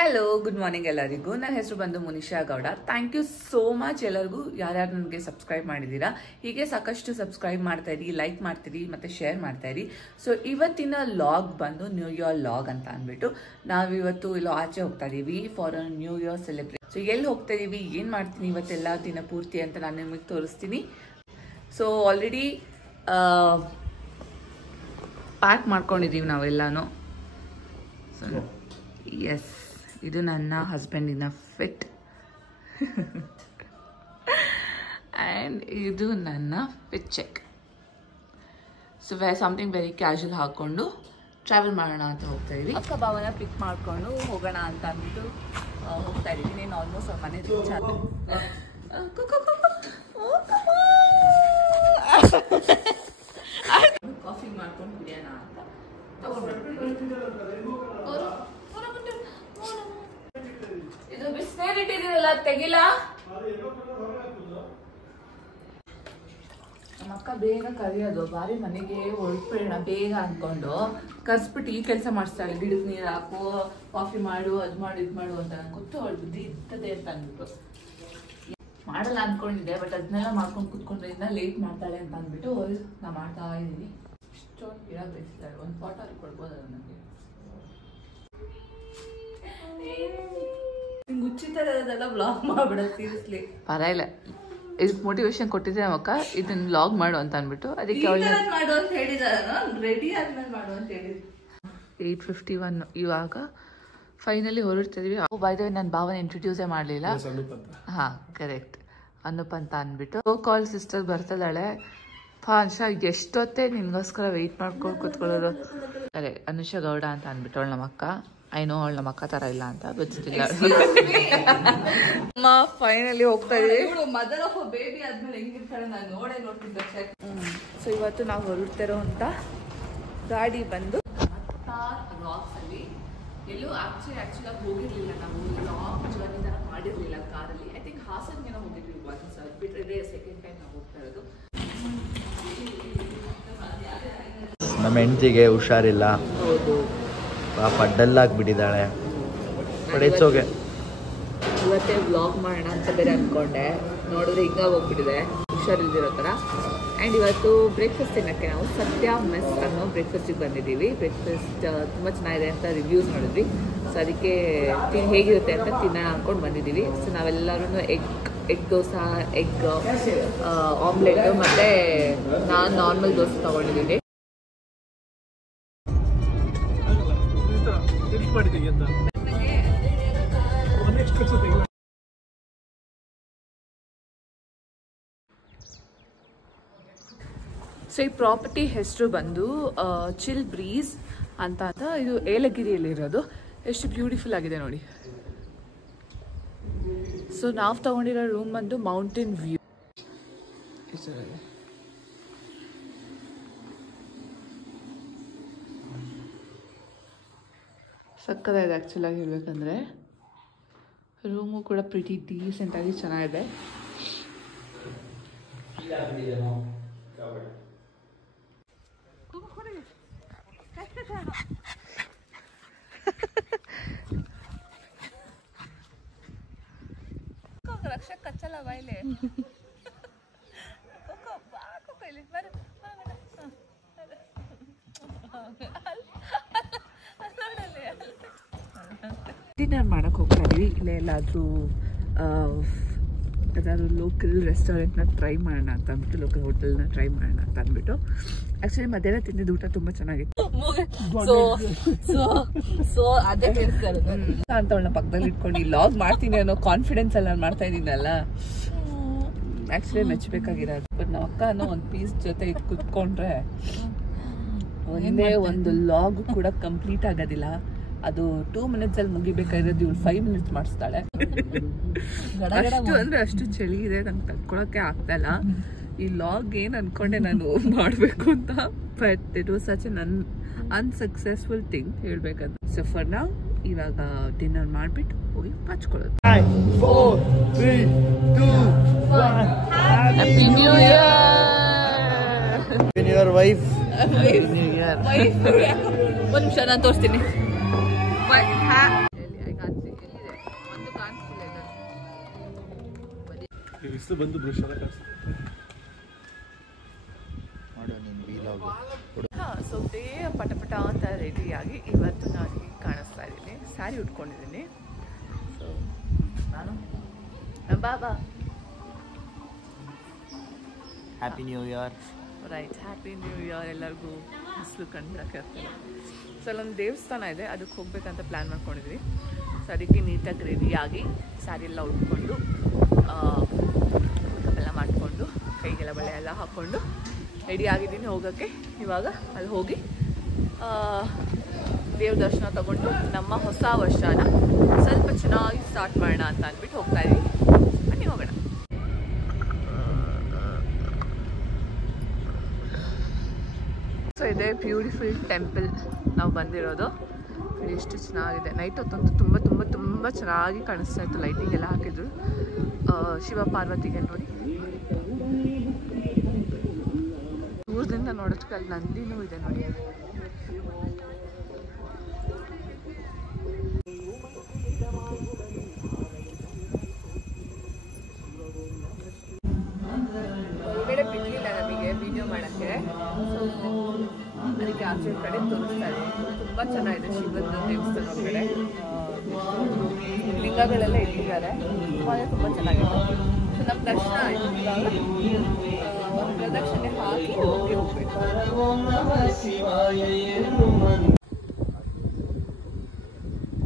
Hello good morning ಎಲ್ಲರಿಗೂ. ನನ್ನ ಹೆಸರು ಬಂದು Munisha Gowda. Thank you so much ಎಲ್ಲರಿಗೂ ಯಾರ್ಯಾರು ನನಗೆ ಸಬ್ಸ್ಕ್ರೈಬ್ ಮಾಡಿದ್ದೀರಾ. ಹೀಗೆ ಸಾಕಷ್ಟು ಸಬ್ಸ್ಕ್ರೈಬ್ ಮಾಡ್ತಾ ಇರಿ, ಲೈಕ್ ಮಾಡ್ತೀರಿ ಮತ್ತು ಶೇರ್ ಮಾಡ್ತಾ ಇರಿ. ಸೊ ಇವತ್ತಿನ ಲಾಗ್ ಬಂದು ನ್ಯೂ ಇಯರ್ ಲಾಗ್ ಅಂತ ಅಂದ್ಬಿಟ್ಟು ನಾವಿವತ್ತು ಇಲ್ಲ ಆಚೆ ಹೋಗ್ತಾ ಇದ್ದೀವಿ for a new year celebrate. So ಎಲ್ಲಿ ಹೋಗ್ತಾ ಇದ್ದೀವಿ, ಏನು ಮಾಡ್ತೀನಿ ಇವತ್ತೆಲ್ಲ ದಿನ ಪೂರ್ತಿ ಅಂತ ನಾನು ನಿಮಗೆ ತೋರಿಸ್ತೀನಿ. ಸೊ ಆಲ್ರೆಡಿ ಪ್ಯಾಕ್ ಮಾಡ್ಕೊಂಡಿದ್ದೀವಿ ನಾವೆಲ್ಲನೂ. ಎಸ್, ಇದು ನನ್ನ ಹಸ್ಬೆಂಡಿನ ಫಿಟ್ ಆ್ಯಂಡ್ ಇದು ನನ್ನ fit check. So something very casual ಹಾಕ್ಕೊಂಡು ಟ್ರಾವೆಲ್ ಮಾಡೋಣ ಅಂತ ಹೋಗ್ತಾ ಇದ್ದೀವಿ. ಅಕ್ಕ ಭಾವನ ಪಿಕ್ ಮಾಡಿಕೊಂಡು ಹೋಗೋಣ ಅಂತ ಅಂದ್ಬಿಟ್ಟು ಹೋಗ್ತಾ ಇದ್ದೀವಿ. ನೀನು ಆಲ್ಮೋಸ್ಟ್ ಅವ್ರ ಮನೆ ರೀಚ್ ಆದ ಕಾಫಿ ಮಾಡ್ಕೊಂಡು ಕುಡಿಯೋಣ ಅಂತ ಇದು ಬಿಸಿನೀರು ಇಟ್ಟಿದ್ದೀರಲ್ಲ ತೆಗಿಲ. ನಮ್ಮ ಅಕ್ಕ ಬೇಗ ಕರಿಯೋದು, ಬಾರಿ ಮನೆಗೆ ಹೊರಟ್ಬಿಡೋಣ ಬೇಗ ಅಂದ್ಕೊಂಡು ಕರ್ಸ್ಬಿಟ್ಟು ಈ ಕೆಲಸ ಮಾಡಿಸ್ತಾಳೆ. ಗಿಡಕ್ಕೆ ನೀರು ಹಾಕು, ಕಾಫಿ ಮಾಡು, ಅದು ಮಾಡು, ಇದು ಮಾಡು ಅಂತ ನಂಗೆ ಗೊತ್ತು ಅವಳು ಬುದ್ಧಿ ಇರ್ತದೆ ಅಂತ ಅಂದ್ಬಿಟ್ಟು ಮಾಡಲ್ಲ ಅಂದ್ಕೊಂಡಿದ್ದೆ. ಬಟ್ ಅದನ್ನೆಲ್ಲ ಮಾಡ್ಕೊಂಡು ಕುತ್ಕೊಂಡ್ರಿಂದ ಲೇಟ್ ಮಾಡ್ತಾಳೆ ಅಂತ ಅಂದ್ಬಿಟ್ಟು ನಾ ಮಾಡ್ತಾ ಇದ್ದೀನಿ. ಇಷ್ಟೊಂದು ಗಿಡ ಬೆಳೆಸಿದ್ದಾಳೆ, ಒಂದು ಫೋಟೋ ಅಲ್ಲಿ ಕೊಡ್ಬೋದಲ್ಲ ನನಗೆ. ನಿಂಗೆ ಉಚಿತದೆಲ್ಲ ವ್ಲಾಗ್ ಮಾಡ್ಬಿಡ ಸೀರಿಯಸ್ಲಿ. ಪರವಾಗಿಲ್ಲ, ಇದಕ್ಕೆ ಮೋಟಿವೇಶನ್ ಕೊಟ್ಟಿದ್ದೆ ನಮ್ಮಕ್ಕ, ಇದನ್ನ ವ್ಲಾಗ್ ಮಾಡು ಅಂತ ಅಂದ್ಬಿಟ್ಟು ಅದಕ್ಕೆ ಮಾಡು ಅಂತ ಹೇಳಿದಾರ. ರೆಡಿ ಆದ್ಮೇಲೆ ಮಾಡು ಅಂತ ಹೇಳಿದ್ರು. 8:51 ಇವಾಗ ಫೈನಲಿ ಹೊರಡ್ತಿದ್ವಿ. ಬೈ ದ ವೇ ನನ್ನ ಭಾವನ ಇಂಟ್ರೊಡ್ಯೂಸೇ ಮಾಡಲಿಲ್ಲ. ಹಾಂ ಕರೆಕ್ಟ್, ಅನೂಪ್ ಅಂತ ಅಂದ್ಬಿಟ್ಟು ಕಾಲ್ ಸಿಸ್ಟರ್ ಬರ್ತಿದ್ದಾಳೆ. ಅನುಷಾ ಎಷ್ಟೊತ್ತೇ ನಿನ್ಗೋಸ್ಕರ ವೆಯ್ಟ್ ಮಾಡ್ಕೊಂಡು ಕೂತ್ಕೊಳ್ಳೋದು. ಅರೆ ಅನುಷಾ ಗೌಡ ಅಂತ ಅಂದ್ಬಿಟ್ಟು ಅವಳು ನಮ್ಮಕ್ಕ. ಐನೋ ಅವಳು ನಮ್ಮ ಅಕ್ಕ ಥರ ಇಲ್ಲ ಅಂತ ಗೊತ್ತಿಲ್ಲ. ಫೈನಲಿ ಹೋಗ್ತಾ ಇದೀವಿ. ಮದರ್ ಆಫ್ ಅ ಬೇಬಿ ಆದ್ಮೇಲೆ ಹೆಂಗಿರ್ತಾರೆ ನಾನು ನೋಡ್ತಿದ್ದೆ. ಸೊ ಇವತ್ತು ನಾವು ಹೊರಡ್ತಿರೋ ಅಂತ ಗಾಡಿ ಬಂದು ರಾಕ್ಸ್ ಅಲ್ಲಿ ಎಲ್ಲೂ ಆಕ್ಚುಲಾಗಿ ಹೋಗಿರ್ಲಿಲ್ಲ. ನಾವು ಲಾಂಗ್ ಜರ್ನಿ ಥರ ಮಾಡಿರ್ಲಿಲ್ಲ ಕಾರಲ್ಲಿ. ಐ ಥಿಂಕ್ ಹಾಸನ್ಗೆ ನಾವು ಹೋಗಿದ್ವಿ ಒನ್ಸ್, ಬಿಟ್ಟರೆ ಸೆಕೆಂಡ್ ಟೈಮ್ ನಾವು ಹೋಗ್ತಾ ಇರೋದು. ನಮ್ಮ ಹೆಂಡತಿಗೆ ಹುಷಾರಿಲ್ಲ, ಹೌದು ಪಾಪ ಡಲ್ ಆಗಿಬಿಟ್ಟಿದ್ದಾಳೆ. But it's okay. ಇವತ್ತೇ ವ್ಲಾಗ್ ಮಾಡೋಣ ಅಂತ ಬೇರೆ ಅಂದ್ಕೊಂಡೆ, ನೋಡಿದ್ರೆ ಹಿಂಗ ಹೋಗ್ಬಿಟ್ಟಿದೆ ಹುಷಾರಿಲ್ದಿರೋ ಥರ. ಆ್ಯಂಡ್ ಇವತ್ತು ಬ್ರೇಕ್ಫಾಸ್ಟ್ ತಿನ್ನೋಕ್ಕೆ ನಾವು ಸತ್ಯ ಮೆಸ್ ಅನ್ನೋ ಬ್ರೇಕ್ಫಾಸ್ಟಿಗೆ ಬಂದಿದ್ದೀವಿ. ಬ್ರೇಕ್ಫಾಸ್ಟ್ ತುಂಬ ಚೆನ್ನಾಗಿದೆ ಅಂತ ರಿವ್ಯೂಸ್ ನೋಡಿದ್ವಿ. ಸೊ ಅದಕ್ಕೆ ಹೇಗಿರುತ್ತೆ ಅಂತ ತಿನ್ನೋಣ ಅಂದ್ಕೊಂಡು ಬಂದಿದ್ದೀವಿ. ಸೊ ನಾವೆಲ್ಲರೂ ಎಗ್ ದೋಸೆ, ಎಗ್ ಆಮ್ಲೆಟ್ಟು ಮತ್ತು ನಾನು ನಾರ್ಮಲ್ ದೋಸೆ ತೊಗೊಂಡಿದ್ದೀನಿ. ಸೊ ಈ ಪ್ರಾಪರ್ಟಿ ಹೆಸರು ಬಂದು ಚಿಲ್ ಬ್ರೀಸ್ ಅಂತ. ಇದು ಏಲಗಿರಿಯಲ್ಲಿರೋದು. ಎಷ್ಟು ಬ್ಯೂಟಿಫುಲ್ ಆಗಿದೆ ನೋಡಿ. ಸೊ ನಾವು ತಗೊಂಡಿರೋ ರೂಮ್ ಬಂದು ಮೌಂಟೇನ್ ವ್ಯೂ. ಸಕ್ಕತ್ತಾಗಿದೆ ಆ್ಯಕ್ಚುಲಾಗಿ ಹೇಳಬೇಕಂದ್ರೆ. ರೂಮು ಕೂಡ ಪ್ರಿಟಿ ಡೀಸೆಂಟಾಗಿ ಚೆನ್ನಾಗಿದೆ. ರಕ್ಷಕ ಕಚ್ಚಲ್ಲ ಬಾಯಿಲೆ. ಡಿನ್ನರ್ ಮಾಡಕ್ಕೆ ಹೋಗ್ತಾ ಇದೀವಿ. ಇಲ್ಲೇ ಎಲ್ಲಾದರೂ ಯಾವ್ದಾದ್ರು ಲೋಕಲ್ ರೆಸ್ಟೋರೆಂಟ್ನ ಟ್ರೈ ಮಾಡೋಣ ಅಂತ ಅಂದ್ಬಿಟ್ಟು, ಲೋಕಲ್ ಹೋಟೆಲ್ನ ಟ್ರೈ ಮಾಡೋಣ ಅಂತ ಅಂದ್ಬಿಟ್ಟು. ಆ್ಯಕ್ಚುಲಿ ಮಧ್ಯಾಹ್ನ ತಿಂದಿದ್ದು ಊಟ ತುಂಬ ಚೆನ್ನಾಗಿತ್ತು. ಸೊ ಅದೇ ಅಂತ ಅವಳನ್ನ ಪಕ್ಕದಲ್ಲಿ ಇಟ್ಕೊಂಡು ಲಾಗ್ ಮಾಡ್ತೀನಿ ಅನ್ನೋ ಕಾನ್ಫಿಡೆನ್ಸ್ ಅಲ್ಲಿ ನಾನು ಮಾಡ್ತಾ ಇದ್ದೀನಲ್ಲ. ಆ್ಯಕ್ಚುಲಿ ಮೆಚ್ಚಬೇಕಾಗಿರೋದು. ಬಟ್ ನಮ್ಮ ಅಕ್ಕ ಅನ್ನೋ ಒಂದು ಪೀಸ್ ಜೊತೆ ಇದು ಕುತ್ಕೊಂಡ್ರೆ ಒಂದೇ ಒಂದು ಲಾಗ್ ಕೂಡ ಕಂಪ್ಲೀಟ್ ಆಗೋದಿಲ್ಲ. ಅದು 2 minutes ಅಲ್ಲಿ ಮುಗಿಬೇಕಾಗಿರೋದು ಇವಳು 5 minutes ಮಾಡಿಸ್ತಾಳೆ. ಅಷ್ಟು ಅಂದರೆ ಅಷ್ಟು ಚಳಿ ಇದೆ, ನಂಗೆ ತಡ್ಕೊಳಕ್ಕೆ ಆಗ್ತಾ ಇಲ್ಲ. ಈ ಲಾಗ್ ಏನು ಅನ್ಕೊಂಡೆ ನಾನು ಮಾಡಬೇಕು ಅಂತ. But it was such an unsuccessful thing ಹೇಳ್ಬೇಕಂತ. ಸೊ ಫಾರ್ ನಾವು ಇವಾಗ ಡಿನ್ನರ್ ಮಾಡಿಬಿಟ್ಟು ಹೋಗಿ ಹಚ್ಕೊಳ್ಳೋದು. Happy new year wife. ಒಂದು ನಿಮಿಷ ನಾನು ತೋರಿಸ್ತೀನಿ. I can't see. ಬಂದು ಬ್ರಷ್ ಸೊ ಬೇಗ ಪಟ ಅಂತ ರೆಡಿಯಾಗಿ ಇವತ್ತು ನಾನು ಹೀಗೆ ಕಾಣಿಸ್ತಾ ಇದ್ದೀನಿ. ಸ್ಯಾರಿ ಉಟ್ಕೊಂಡಿದ್ದೀನಿ. ಸೊ ನಾನು ಬಾಬಾ happy new year. Right, happy new year ಎಲ್ಲರಿಗೂ. ಬಿಸಿಲು ಕಂಡ್ಬಿಡಕ್ಕೆ ಸೊ ಅಲ್ಲೊಂದು ದೇವಸ್ಥಾನ ಇದೆ, ಅದಕ್ಕೆ ಹೋಗ್ಬೇಕಂತ ಪ್ಲ್ಯಾನ್ ಮಾಡ್ಕೊಂಡಿದ್ವಿ. ಸೊ ಅದಕ್ಕೆ ನೀಟಾಗಿ ರೆಡಿಯಾಗಿ ಸ್ಯಾರಿ ಎಲ್ಲ ಉಟ್ಕೊಂಡು ಮೇಕಪ್ ಎಲ್ಲ ಮಾಡಿಕೊಂಡು ಕೈಗೆಲ್ಲ ಬಳೆ ಎಲ್ಲ ಹಾಕ್ಕೊಂಡು ರೆಡಿ ಆಗಿದ್ದೀನಿ ಹೋಗೋಕ್ಕೆ. ಇವಾಗ ಅಲ್ಲಿ ಹೋಗಿ ದೇವ್ರ ದರ್ಶನ ತಗೊಂಡು ನಮ್ಮ ಹೊಸ ವರ್ಷನ ಸ್ವಲ್ಪ ಚೆನ್ನಾಗಿ ಸ್ಟಾರ್ಟ್ ಮಾಡೋಣ ಅಂತ ಅಂದ್ಬಿಟ್ಟು ಹೋಗ್ತಾ ಇದ್ದೀವಿ. ಬನ್ನಿ ಹೋಗೋಣ. ಸೊ ಇದೆ ಬ್ಯೂಟಿಫುಲ್ ಟೆಂಪಲ್ ನಾವು ಬಂದಿರೋದು. ಎಷ್ಟು ಚೆನ್ನಾಗಿದೆ. ನೈಟ್ ಹೊತ್ತಂತೂ ತುಂಬ ತುಂಬ ತುಂಬ ಚೆನ್ನಾಗಿ ಕಾಣಿಸ್ತಾ ಇತ್ತು. ಲೈಟಿಂಗ್ ಎಲ್ಲ ಹಾಕಿದ್ರು. ಶಿವ ಪಾರ್ವತಿಗೆ ನೋಡಿ ದೂರದಿಂದ ನೋಡೋದಕ್ಕೆ ಅಲ್ಲಿ ನಂದಿನೂ ಇದೆ ನೋಡಿ. ಹೊರಗಡೆ ಬಿಡಲಿಲ್ಲ ನಮಗೆ ವಿಡಿಯೋ ಮಾಡೋಕ್ಕೆ. ಸೊ ಅದಕ್ಕೆ ಆಚೆ ಕಡೆ ತೋರಿಸ್ತಾರೆ. ತುಂಬ ಚೆನ್ನಾಗಿದೆ ಶಿವನ ದೇವಸ್ಥಾನ ಒಳಗಡೆ. ಲಿಂಗಗಳೆಲ್ಲ ಇಟ್ಟಿದ್ದಾರೆ. ತುಂಬ ಚೆನ್ನಾಗಿದೆ. ಸೊ ನಮ್ಮ ದರ್ಶನ ಆಯಿತು. ಒಂದು ಪ್ರದಕ್ಷಿಣೆ ಹಾಕಿ ಹೋಗ್ಬೇಕು.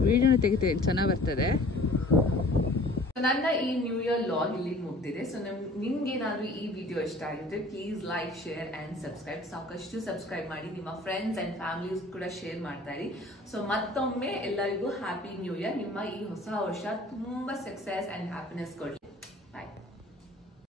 ವಿಡಿಯೋನ ತೆಗಿತೀನಿ, ಚೆನ್ನಾಗಿ ಬರ್ತದೆ. ನನ್ನ ಈ ನ್ಯೂ ಇಯರ್ ಲಾಗ್ ಇಲ್ಲಿ ಮುಗ್ದಿದೆ. ಸೊ ನಿಮ್ಗೇನಾದ್ರೂ ಈ ವಿಡಿಯೋ ಇಷ್ಟ ಆಗಿದ್ರೆ please like, share and subscribe. ಸಾಕಷ್ಟು ಸಬ್ಸ್ಕ್ರೈಬ್ ಮಾಡಿ, ನಿಮ್ಮ ಫ್ರೆಂಡ್ಸ್ ಆ್ಯಂಡ್ ಫ್ಯಾಮಿಲೀಸ್ ಕೂಡ ಶೇರ್ ಮಾಡ್ತಾ ಇರಿ. ಸೊ ಮತ್ತೊಮ್ಮೆ ಎಲ್ಲರಿಗೂ ಹ್ಯಾಪಿ ನ್ಯೂ ಇಯರ್. ನಿಮ್ಮ ಈ ಹೊಸ ವರ್ಷ ತುಂಬ ಸಕ್ಸಸ್ ಆ್ಯಂಡ್ ಹ್ಯಾಪಿನೆಸ್ ಕೊಡಿ.